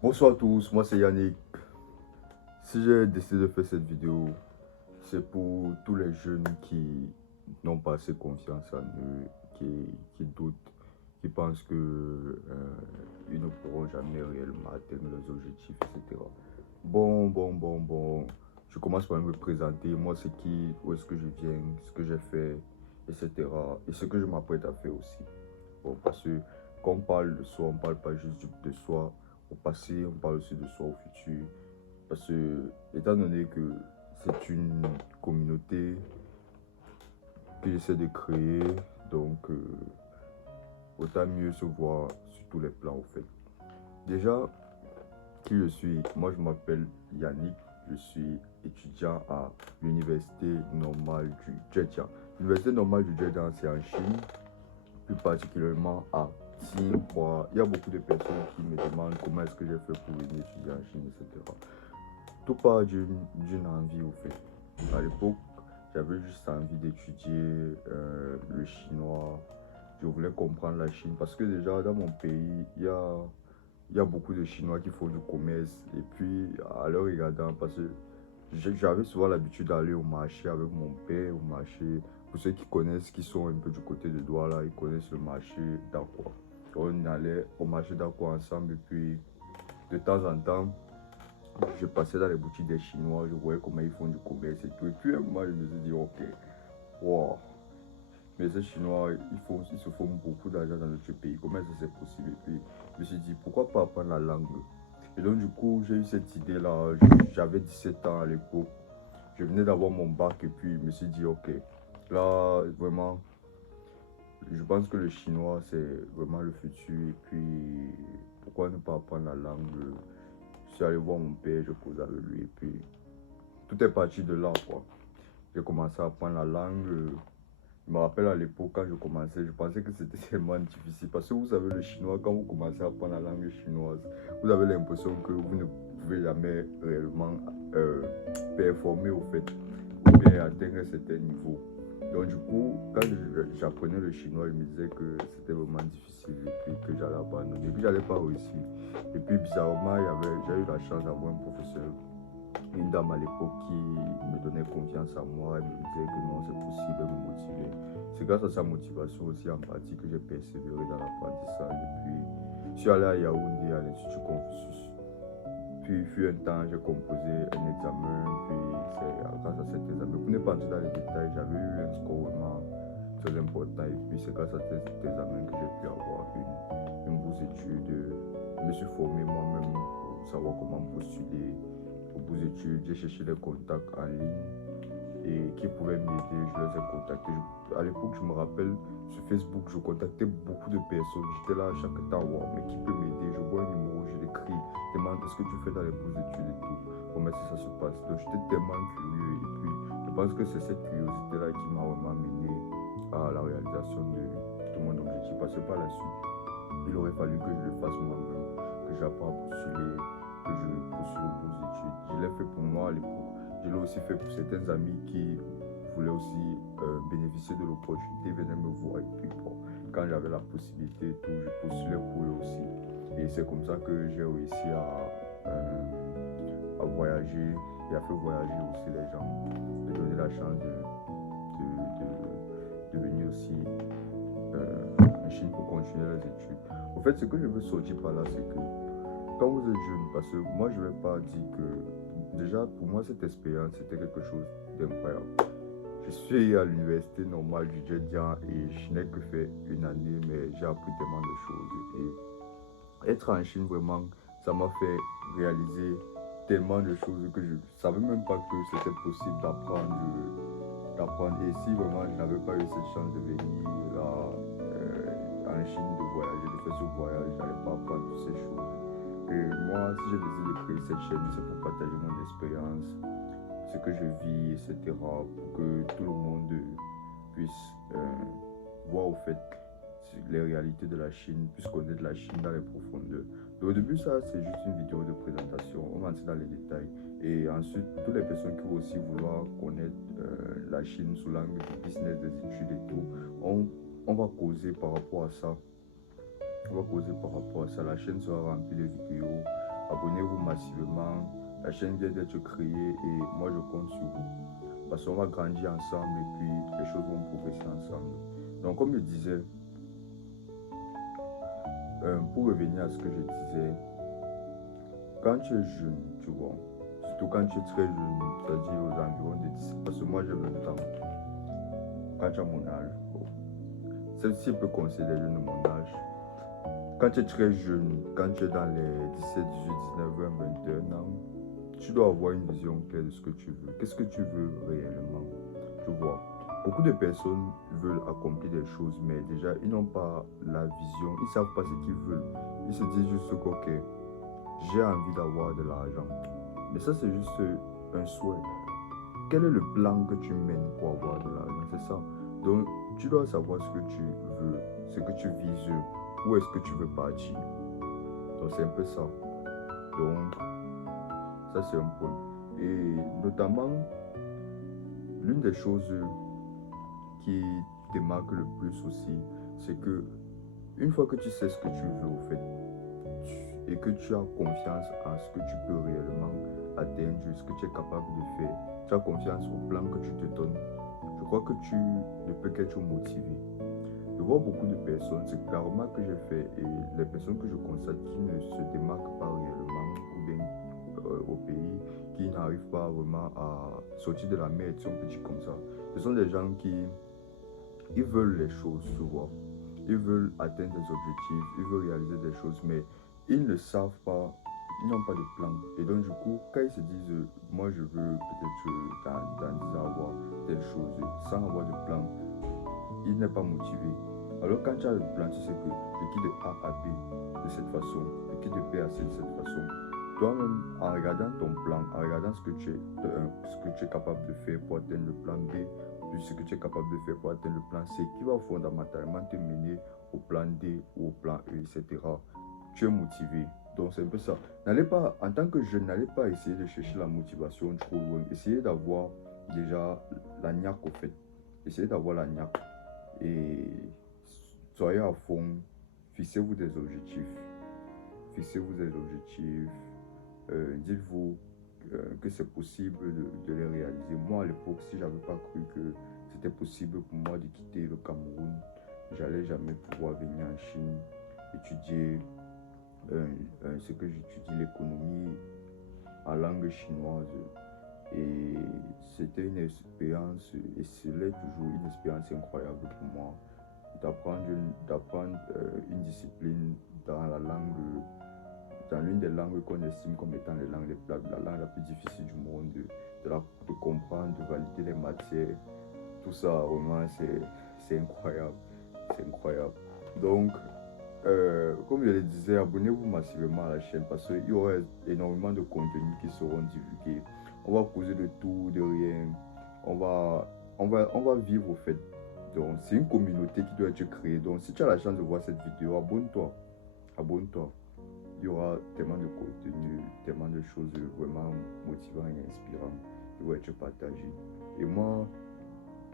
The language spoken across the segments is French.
Bonsoir à tous, moi c'est Yannick. Si j'ai décidé de faire cette vidéo, c'est pour tous les jeunes qui n'ont pas assez confiance en eux, qui doutent, qui pensent que ils ne pourront jamais réellement atteindre leurs objectifs, etc. Bon. Je commence par me présenter, moi c'est qui, où est-ce que je viens, ce que j'ai fait, etc. Et ce que je m'apprête à faire aussi. Bon, parce que quand on parle de soi, on ne parle pas juste de soi au passé, on parle aussi de soi au futur. Parce que, étant donné que c'est une communauté que j'essaie de créer, donc autant mieux se voir sur tous les plans, au fait. Déjà, qui je suis? Moi, je m'appelle Yannick, je suis étudiant à l'université normale du Zhejiang. L'université normale du Zhejiang, c'est en Chine, plus particulièrement à Tsinghua. Il y a beaucoup de personnes qui me demandent comment est-ce que j'ai fait pour venir étudier en Chine, etc. Tout part d'une envie, au fait. À l'époque, j'avais juste envie d'étudier le chinois. Je voulais comprendre la Chine parce que déjà dans mon pays, il y a beaucoup de Chinois qui font du commerce. Et puis, à leur regardant, parce que j'avais souvent l'habitude d'aller au marché avec mon père, au marché. Pour ceux qui connaissent, qui sont un peu du côté de Douala, ils connaissent le marché d'Aqua. On allait au marché d'Aqua ensemble et puis de temps en temps, je passais dans les boutiques des Chinois, je voyais comment ils font du commerce et tout. Et puis, moi, je me suis dit, ok, wow, mais ces Chinois, ils se font beaucoup d'argent dans notre pays. Comment est-ce que c'est possible? Et puis, je me suis dit, pourquoi pas apprendre la langue? Et donc, du coup, j'ai eu cette idée-là. J'avais 17 ans à l'époque. Je venais d'avoir mon bac et puis, je me suis dit, ok, là, vraiment, je pense que le chinois, c'est vraiment le futur. Et puis, pourquoi ne pas apprendre la langue? Je suis allé voir mon père, je causais avec lui. Et puis, tout est parti de là, quoi. J'ai commencé à apprendre la langue. Je me rappelle à l'époque, quand je commençais, je pensais que c'était tellement difficile. Parce que vous savez, le chinois, quand vous commencez à apprendre la langue chinoise, vous avez l'impression que vous ne pouvez jamais réellement performer, au fait, ou bien atteindre un certain niveau. Donc, du coup, quand j'apprenais le chinois, je me disais que c'était vraiment difficile et puis que j'allais abandonner. Et puis, j'allais pas réussir. Et puis, bizarrement, j'ai eu la chance d'avoir un professeur, une dame à l'époque qui me donnait confiance en moi, elle me disait que non, c'est possible, elle me motivait. C'est grâce à sa motivation aussi en partie que j'ai persévéré dans l'apprentissage. Et puis, je suis allé à Yaoundé, à l'Institut Confucius. Puis, il fut un temps, j'ai composé un examen, puis c'est grâce à cet examen, pour ne pas entrer dans les détails, j'avais eu un score vraiment très important. Et puis, c'est grâce à cet examen que j'ai pu avoir une bourse d'études. Je me suis formé moi-même pour savoir comment postuler aux bourses d'études. J'ai cherché des contacts en ligne et qui pouvaient m'aider. Je les ai contactés. À l'époque, je me rappelle, sur Facebook, je contactais beaucoup de personnes. J'étais là à chaque temps, wow, mais qui peut m'aider? Je vois un numéro, je l'écris, je demande est-ce que tu fais dans les bourses d'études et tout. Comment est-ce que ça se passe? Donc j'étais tellement curieux et puis je pense que c'est cette curiosité-là qui m'a vraiment mené à la réalisation de mon objectif. Parce que par la suite, il aurait fallu que je le fasse moi-même, que j'apprenne à postuler, que je postule aux bourses d'études. Je l'ai fait pour moi à l'époque. Je l'ai aussi fait pour certains amis qui voulaient aussi bénéficier de l'opportunité, venaient me voir. Et puis bon, quand j'avais la possibilité et tout, je postulais pour eux aussi. Et c'est comme ça que j'ai réussi à voyager et à faire voyager aussi les gens. De donner la chance de venir aussi en Chine pour continuer les études. En fait, ce que je veux sortir par là, c'est que quand vous êtes jeune, parce que moi, je ne vais pas dire que déjà, pour moi, cette expérience, c'était quelque chose d'incroyable. Je suis à l'université normale du Zhejiang et je n'ai que fait une année, mais j'ai appris tellement de choses. Et être en Chine, vraiment, ça m'a fait réaliser tellement de choses que je ne savais même pas que c'était possible d'apprendre. Et si vraiment je n'avais pas eu cette chance de venir là en Chine, de voyager, de faire ce voyage, je n'allais pas apprendre toutes ces choses. Et moi, si j'ai décidé de créer cette chaîne, c'est pour partager mon expérience, ce que je vis, etc., pour que tout le monde puisse voir au fait les réalités de la Chine, puisse connaître la Chine dans les profondeurs. Donc, au début, ça, c'est juste une vidéo de présentation. On va entrer dans les détails. Et ensuite, pour toutes les personnes qui vont aussi vouloir connaître la Chine sous l'angle du business, des études et tout, on va causer par rapport à ça. On va causer par rapport à ça. La chaîne sera remplie de vidéos abonnez-vous massivement. La chaîne vient d'être créée et moi je compte sur vous. Parce qu'on va grandir ensemble et puis les choses vont progresser ensemble. Donc comme je disais, pour revenir à ce que je disais, quand tu es jeune, tu vois, surtout quand tu es très jeune, c'est-à-dire aux environs de 10, parce que moi j'ai 20 ans, quand tu as mon âge, bon, celle-ci peut considérer jeune de mon âge. Quand tu es très jeune, quand tu es dans les 17, 18, 19, 20, 21 ans, tu dois avoir une vision claire de ce que tu veux. Qu'est-ce que tu veux réellement? Tu vois, beaucoup de personnes veulent accomplir des choses, mais déjà, ils n'ont pas la vision, ils ne savent pas ce qu'ils veulent. Ils se disent juste que, ok, j'ai envie d'avoir de l'argent. Mais ça, c'est juste un souhait. Quel est le plan que tu mènes pour avoir de l'argent? C'est ça. Donc, tu dois savoir ce que tu veux, ce que tu vises, où est-ce que tu veux partir. Donc, c'est un peu ça. Donc, ça, c'est un point. Et notamment, l'une des choses qui te marque le plus aussi, c'est que une fois que tu sais ce que tu veux au fait, et que tu as confiance à ce que tu peux réellement atteindre, ce que tu es capable de faire, tu as confiance au plan que tu te donnes, je crois que tu ne peux qu'être motivé. Je vois beaucoup de personnes, c'est la remarque que j'ai fait, et les personnes que je constate qui ne se démarquent pas réellement, ou bien au pays, qui n'arrivent pas vraiment à sortir de la mer, si on peut dire comme ça. Ce sont des gens qui ils veulent les choses, tu vois. Ils veulent atteindre des objectifs, ils veulent réaliser des choses, mais ils ne savent pas, ils n'ont pas de plan. Et donc, du coup, quand ils se disent, moi je veux peut-être dans 10 ans avoir telle chose, sans avoir de plan, il n'est pas motivé. Alors, quand tu as le plan, tu sais que je quitte de A à B de cette façon, je quitte de B à C de cette façon. Toi-même, en regardant ton plan, en regardant ce que tu es capable de faire pour atteindre le plan B, puis ce que tu es capable de faire pour atteindre le plan C, qui va fondamentalement te mener au plan D ou au plan E, etc. Tu es motivé. Donc c'est un peu ça. N'allez pas, en tant que jeune, n'allez pas essayer de chercher la motivation trop loin. Essayez d'avoir déjà la niaque au fait. Essayez d'avoir la niaque. Et soyez à fond. Fixez-vous des objectifs. Fixez-vous des objectifs. Dites-vous que c'est possible de les réaliser. Moi, à l'époque, si je n'avais pas cru que c'était possible pour moi de quitter le Cameroun, j'allais jamais pouvoir venir en Chine étudier ce que j'étudie, l'économie en langue chinoise. Et c'était une expérience, et c'est toujours une expérience incroyable pour moi, d'apprendre une discipline dans la langue, dans l'une des langues qu'on estime comme étant la langue la plus difficile du monde, de comprendre, de valider les matières. Tout ça, vraiment, c'est incroyable. C'est incroyable. Donc, comme je le disais, abonnez-vous massivement à la chaîne parce qu'il y aura énormément de contenus qui seront divulgués. On va causer de tout, de rien. On va vivre au fait. Donc, c'est une communauté qui doit être créée. Donc, si tu as la chance de voir cette vidéo, abonne-toi. Abonne-toi. Il y aura tellement de contenu, tellement de choses vraiment motivantes et inspirantes qui vont être partagées. Et moi,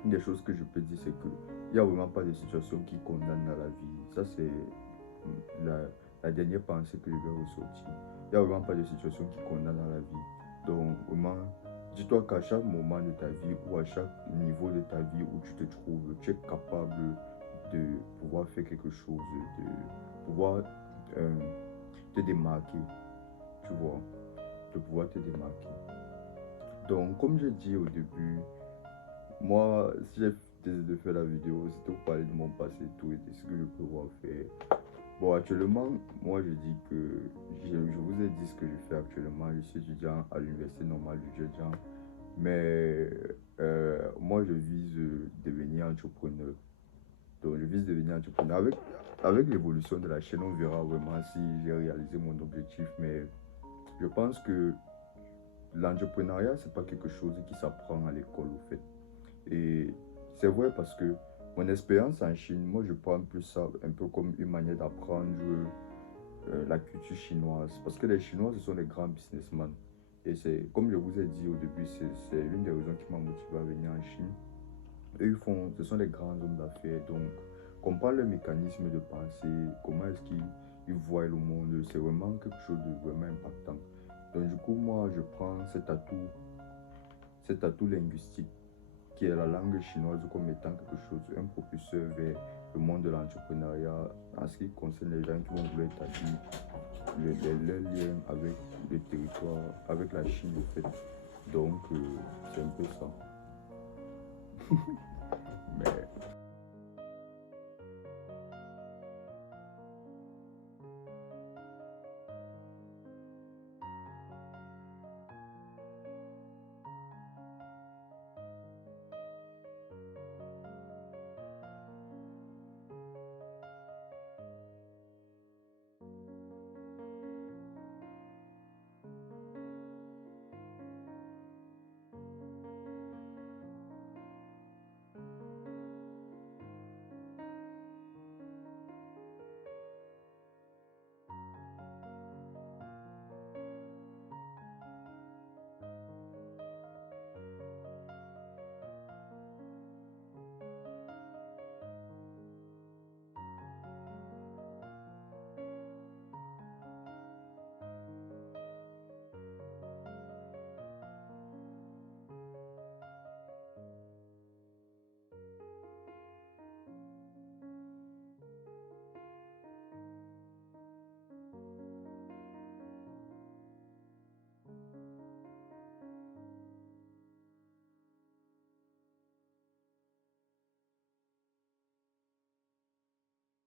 une des choses que je peux dire, c'est qu'il n'y a vraiment pas de situation qui condamne à la vie. Ça, c'est la dernière pensée que je vais ressortir. Il n'y a vraiment pas de situation qui condamne à la vie. Donc, vraiment, dis-toi qu'à chaque moment de ta vie ou à chaque niveau de ta vie où tu te trouves, tu es capable de pouvoir faire quelque chose, de pouvoir te démarquer, tu vois, de pouvoir te démarquer. Donc, comme j'ai dit au début, moi, si j'ai décidé de faire la vidéo, c'était pour parler de mon passé et tout, et de ce que je peux voir faire. Bon, actuellement, moi, je dis que je vous ai dit ce que je fais actuellement. Je suis étudiant à l'université normale du Djedjan, mais moi, je vise devenir entrepreneur. Donc, je vise devenir entrepreneur. Avec l'évolution de la chaîne, on verra vraiment si j'ai réalisé mon objectif, mais je pense que l'entrepreneuriat, c'est pas quelque chose qui s'apprend à l'école, au fait. Et c'est vrai parce que mon expérience en Chine, moi je prends plus ça un peu comme une manière d'apprendre la culture chinoise. Parce que les Chinois, ce sont les grands businessmen. Et c'est, comme je vous ai dit au début, c'est l'une des raisons qui m'a motivé à venir en Chine. Eux, ce sont les grands hommes d'affaires. Donc, comprendre le mécanisme de pensée, comment est-ce qu'ils ils voient le monde. C'est vraiment quelque chose de vraiment impactant. Donc du coup, moi, je prends cet atout linguistique qui est la langue chinoise comme étant quelque chose, un propulseur vers le monde de l'entrepreneuriat en ce qui concerne les gens qui vont vouloir établir le lien avec le territoire, avec la Chine en fait. Donc c'est un peu ça. Mais